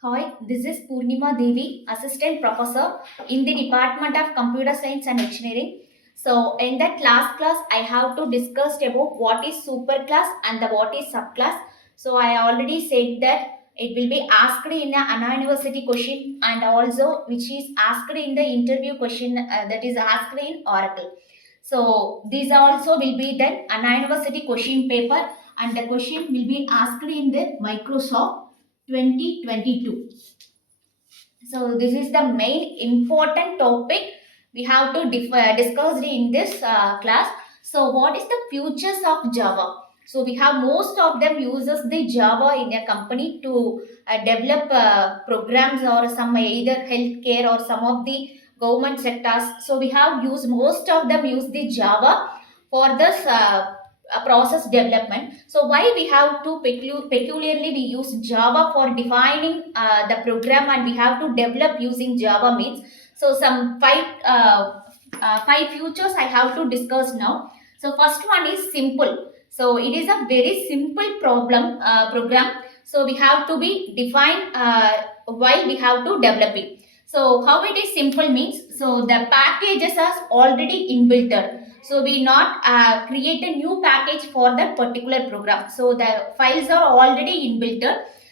Hi, this is Purnima Devi, Assistant Professor in the Department of Computer Science and Engineering. So, in that last class, I have to discuss about what is superclass and what is subclass. So, I already said that it will be asked in an university question and also which is asked in the interview question that is asked in Oracle. So, these also will be then an university question paper and the question will be asked in the Microsoft 2022. So this is the main important topic we have to discuss in this class. So what is the futures of Java? So we have most of them uses the Java in a company to develop programs or some either healthcare or some of the government sectors. So we have used most of them use the Java for this process development. So why we have to peculiarly we use Java for defining the program and we have to develop using Java means. So some five futures I have to discuss now. So first one is simple. So it is a very simple program. So we have to be defined while we have to develop it. So how it is simple means, so the packages are already inbuilt. So we not create a new package for that particular program. So the files are already inbuilt.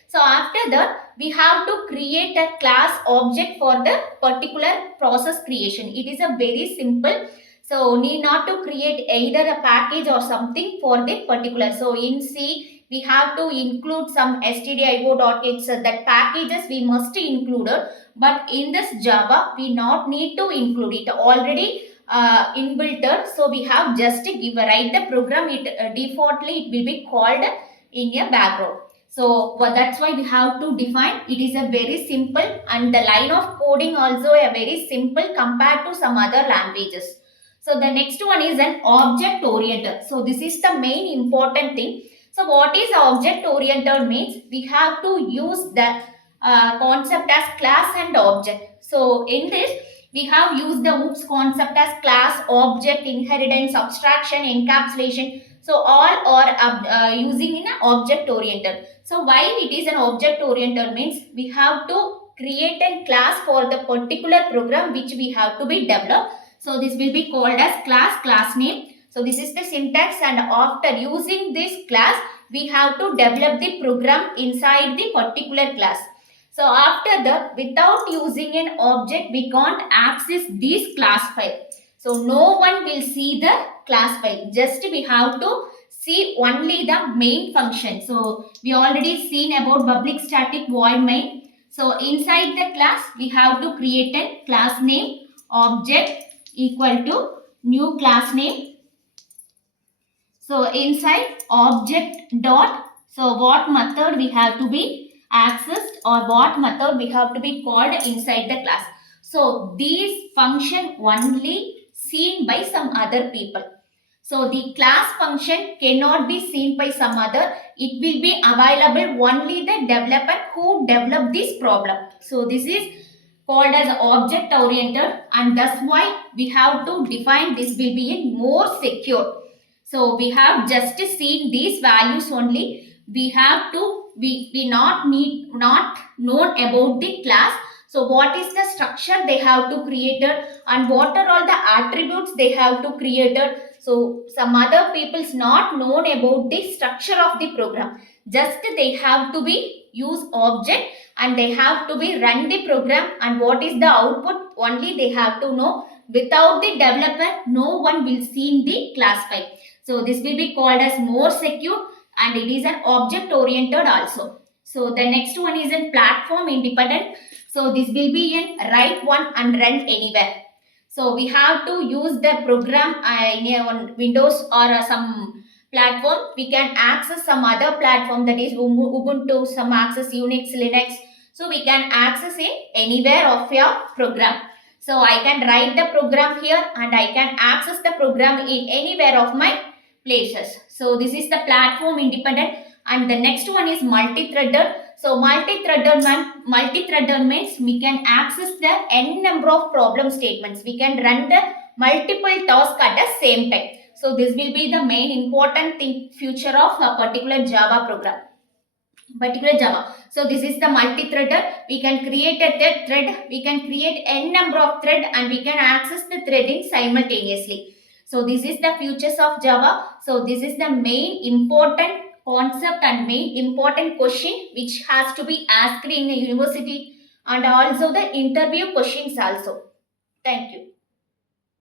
So after that, we have to create a class object for the particular process creation. It is a very simple. So need not to create either a package or something for the particular. So in C, we have to include some stdio.h that packages we must include. But in this Java, we not need to include it already inbuilt. So we have just give write the program. It defaultly it will be called in a background. So that's why we have to define. It is a very simple and the line of coding also a very simple compared to some other languages. So the next one is an object oriented. So this is the main important thing. So what is object oriented means we have to use the concept as class and object. So in this we have used the OOPS concept as class, object, inheritance, abstraction, encapsulation. So all are using in an object oriented. So why it is an object oriented means we have to create a class for the particular program which we have to be developed. So this will be called as class name. So this is the syntax and after using this class we have to develop the program inside the particular class. So after that, without using an object, we can't access this class file. So no one will see the class file. Just we have to see only the main function. So we already seen about public static void main. So inside the class, we have to create a class name object equal to new class name. So inside object dot, so what method we have to be accessed or what method we have to be called inside the class. So these function only seen by some other people. So the class function cannot be seen by some other. It will be available only the developer who developed this problem. So this is called as object oriented and that's why we have to define this will be in more secure. So we have just seen these values only. We have to we not need not known about the class. So what is the structure they have to create and what are all the attributes they have to create. So some other people's not known about the structure of the program. Just they have to be use object and they have to be run the program and what is the output only they have to know. Without the developer, no one will see the class file. So this will be called as more secure and it is an object oriented also. So the next one is a platform independent. So this will be in write one and run anywhere. So we have to use the program on Windows or some platform. We can access some other platform that is Ubuntu, some access Unix, Linux. So we can access it anywhere of your program. So I can write the program here and I can access the program in anywhere of my places. So this is the platform independent and the next one is multi-threaded. So multi-threaded means we can access the n number of problem statements. We can run the multiple tasks at the same time. So this will be the main important thing future of a particular Java program. particular Java. So this is the multi-threader. We can create a thread, we can create n number of thread, and we can access the threading simultaneously. So this is the futures of Java. So this is the main important concept and main important question which has to be asked in a university, and also the interview questions also. Thank you.